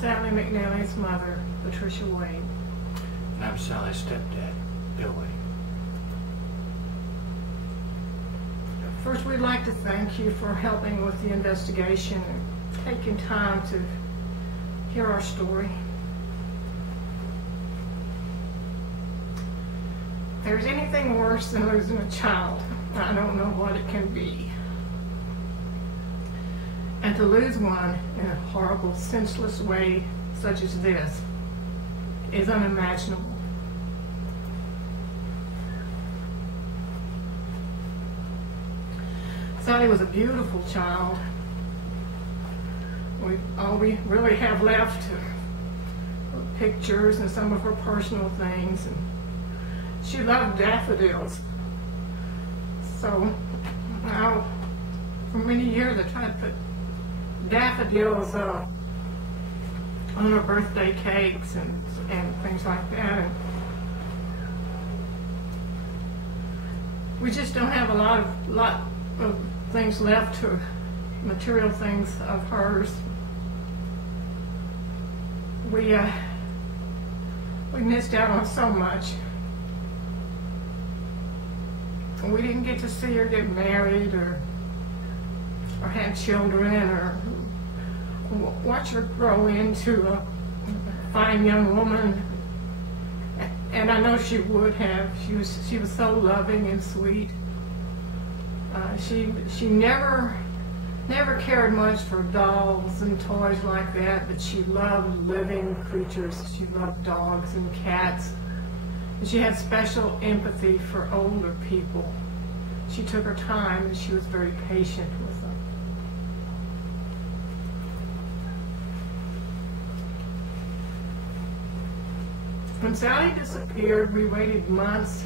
Sally McNelly's mother, Patricia Wade. And I'm Sally's stepdad, Bill Wade. First, we'd like to thank you for helping with the investigation and taking time to hear our story. If there's anything worse than losing a child, I don't know what it can be. And to lose one in a horrible, senseless way such as this is unimaginable. Sally was a beautiful child. All we really have left are pictures and some of her personal things. And she loved daffodils. So now, for many years, I tried to put daffodils on her birthday cakes and things like that. And we just don't have a lot of things left to material things of hers. We missed out on so much. We didn't get to see her get married or have children or watch her grow into a fine young woman. And I know she would have. She was so loving and sweet. She never cared much for dolls and toys like that, but she loved living creatures. She loved dogs and cats. And she had special empathy for older people. She took her time and she was very patient with them. When Sally disappeared, we waited months,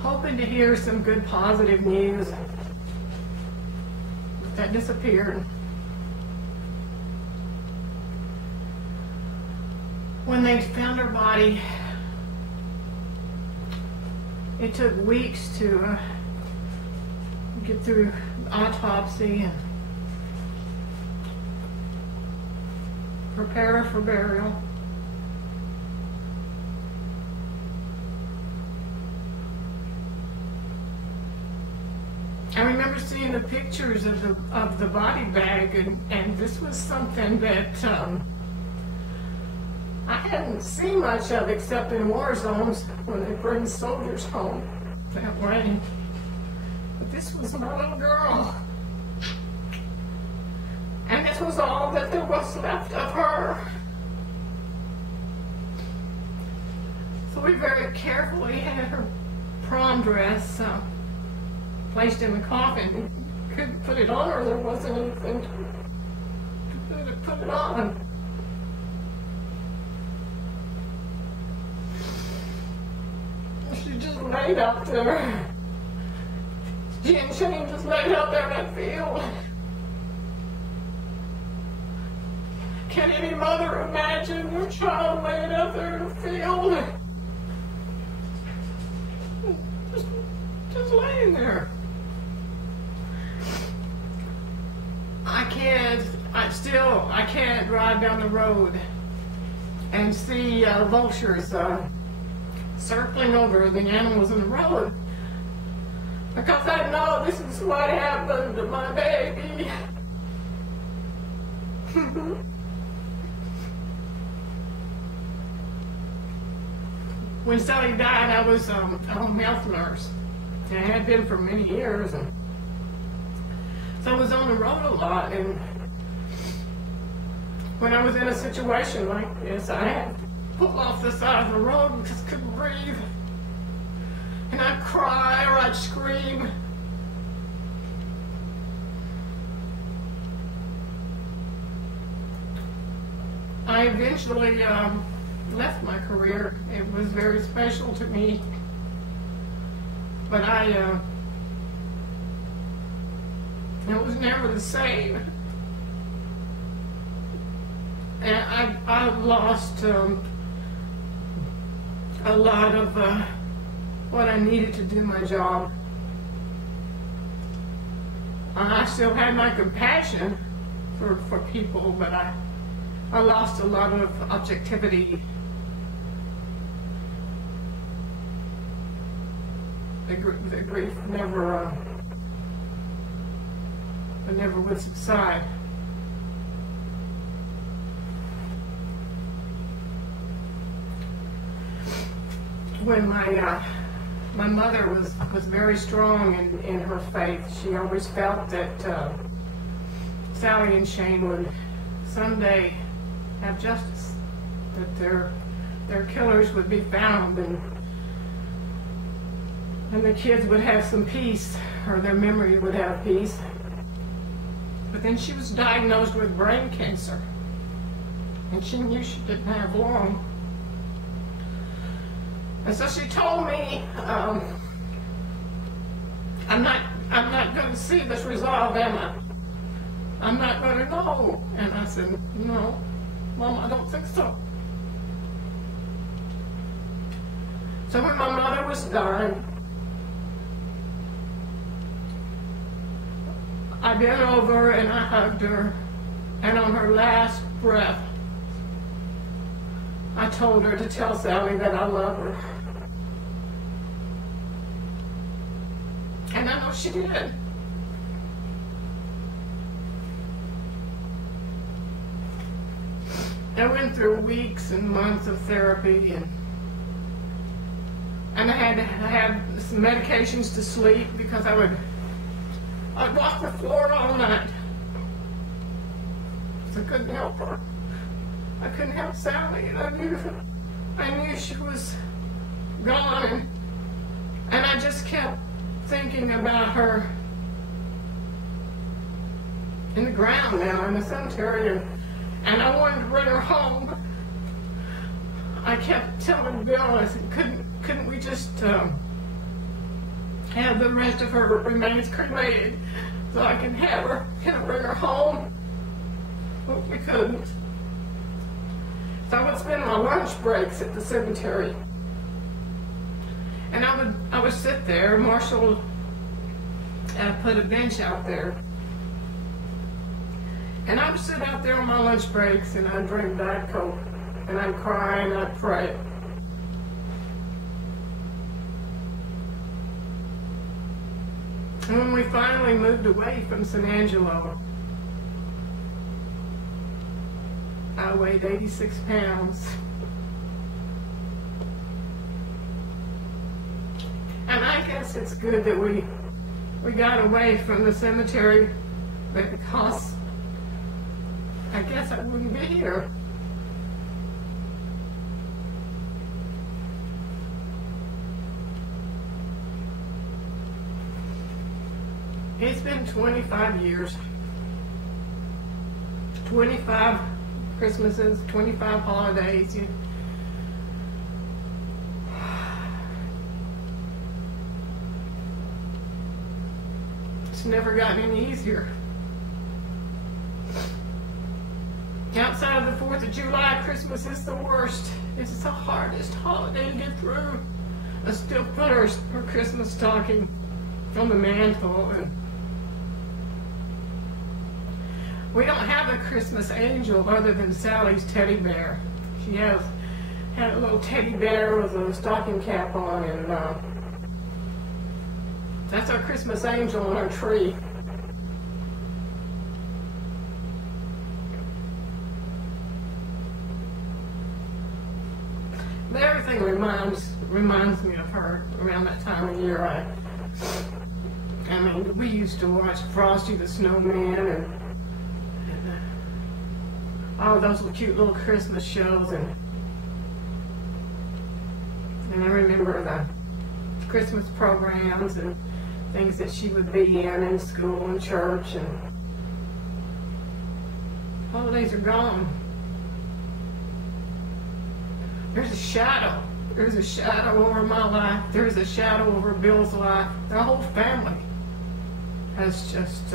hoping to hear some good positive news. But that disappeared. When they found her body, it took weeks to get through the autopsy and prepare her for burial. I remember seeing the pictures of the body bag, and this was something that I hadn't seen much of except in war zones when they bring soldiers home that way. But this was my little girl. And this was all that there was left of her. So we very carefully had her prom dress placed in the coffin. We couldn't put it on her. There wasn't anything to put it on. She just laid out there. She and Shane just laid out there in that field. Can any mother imagine their child laying out there in a field? Just laying there. I can't drive down the road and see vultures circling over the animals in the road, because I know this is what happened to my baby. When Sally died, I was a home health nurse, and I had been for many years, and so I was on the road a lot. And when I was in a situation like this, I had to pull off the side of the road and just couldn't breathe. And I'd cry or I'd scream. I eventually left my career. It was very special to me. But it was never the same. And I lost a lot of what I needed to do my job. I still had my compassion for people, but I lost a lot of objectivity. The grief never would subside. When my mother was very strong in her faith, she always felt that Sally and Shane would someday have justice, that their killers would be found, and the kids would have some peace, or their memory would have peace. But then she was diagnosed with brain cancer, and she knew she didn't have long. And so she told me, I'm not going to see this resolved, am I? I'm not going to know. And I said, no, Mom, I don't think so. So when my mother was dying, I bent over and I hugged her, and on her last breath, I told her to tell Sally that I love her. And I know she did. I went through weeks and months of therapy, and I had to have some medications to sleep because I'd walk the floor all night. So I couldn't help her. I couldn't help Sally, and I knew she was gone, and I just kept thinking about her in the ground now in the cemetery, and I wanted to bring her home. I kept telling Bill, I said, couldn't we just have the rest of her remains cremated so I can have her, bring her home? But we couldn't. So I would spend my lunch breaks at the cemetery, and I would sit there. Marshall put a bench out there, and I would sit out there on my lunch breaks, and I'd drink Diet Coke, and I'd cry, and I'd pray. And when we finally moved away from San Angelo, I weighed 86 pounds. And I guess it's good that we got away from the cemetery, because I guess I wouldn't be here. It's been 25 years. 25 Christmases, 25 holidays. It's never gotten any easier. Outside of the 4th of July, Christmas is the worst. It's the hardest holiday to get through. I still put her Christmas stocking on the mantle, and we don't have a Christmas angel other than Sally's teddy bear. She had a little teddy bear with a stocking cap on, and that's our Christmas angel on our tree. But everything reminds me of her around that time of year. I mean, we used to watch Frosty the Snowman and all those cute little Christmas shows, and I remember the Christmas programs and things that she would be in school and church, and holidays are gone. There's a shadow. There's a shadow over my life. There's a shadow over Bill's life. The whole family has just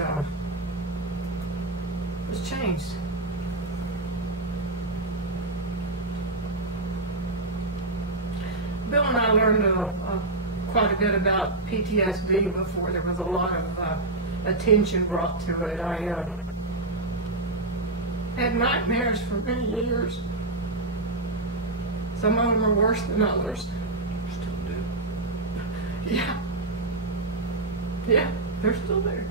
changed. Bill and I learned quite a bit about PTSD before there was a lot of attention brought to it. had nightmares for many years. Some of them are worse than others. Still do. Yeah. Yeah, they're still there.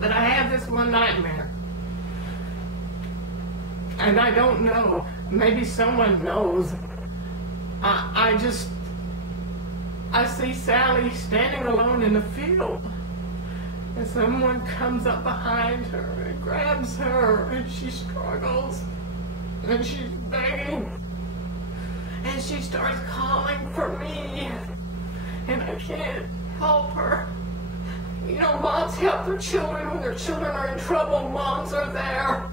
But I have this one nightmare. And I don't know. Maybe someone knows. I see Sally standing alone in the field. And someone comes up behind her and grabs her, and she struggles. And she's begging. And she starts calling for me. And I can't help her. You know, moms help their children when their children are in trouble. Moms are there.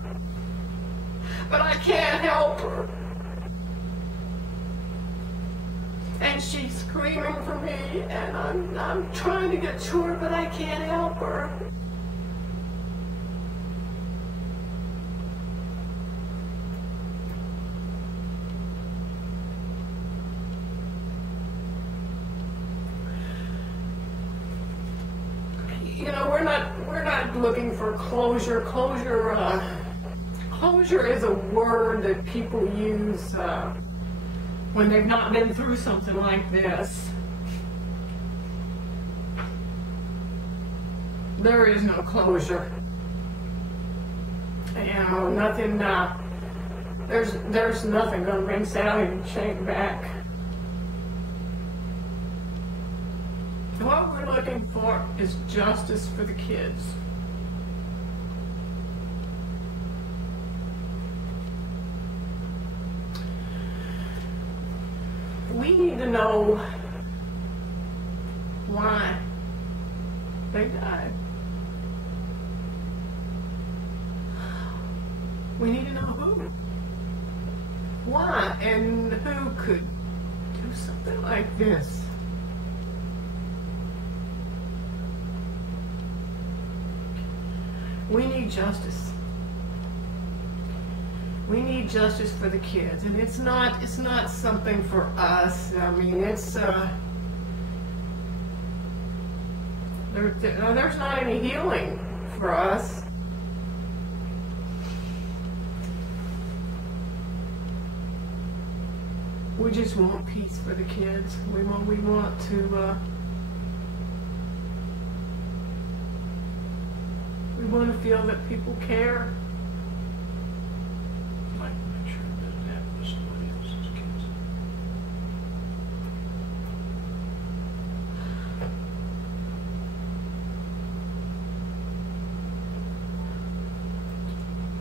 But I can't help her. And she's screaming for me, and I'm trying to get to her, but I can't help her. You know, we're not looking for closure. Closure is a word that people use when they've not been through something like this. There is no closure. You know, nothing. There's nothing going to bring Sally and Shane back. What we're looking for is justice for the kids. We need to know why they died. We need to know who. Why and who could do something like this. We need justice. We need justice for the kids, and it's not something for us. I mean, it's there's not any healing for us. We just want peace for the kids. We want to we want to feel that people care. I'd like to make sure it doesn't happen to somebody else's kids.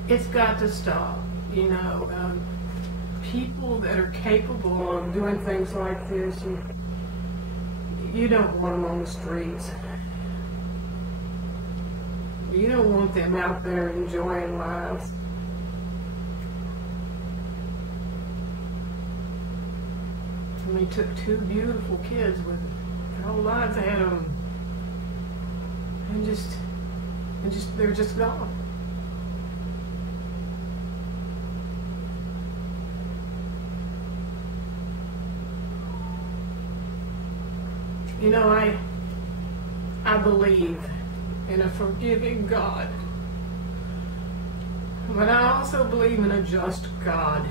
It's got to stop, you know. People that are capable of doing things like this, you don't want them on the streets. You don't want them out there enjoying lives. And they took two beautiful kids with their whole lives ahead of them, and they're just gone. You know, I believe in a forgiving God, but I also believe in a just God.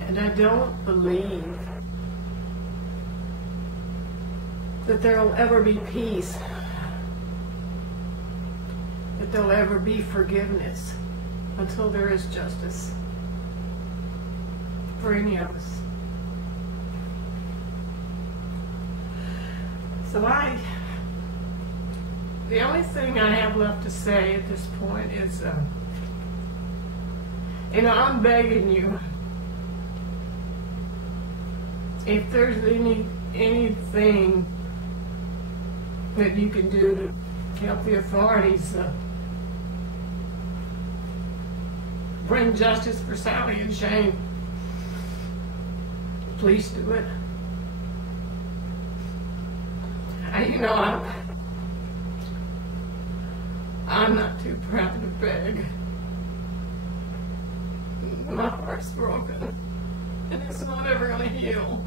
And I don't believe that there will ever be peace, that there'll ever be forgiveness until there is justice for any of us. So the only thing I have left to say at this point is, you know, I'm begging you, if there's anything that you can do to help the authorities bring justice for Sally and Shane, please do it. You know, I'm not too proud to beg. My heart's broken, and it's not ever going to heal.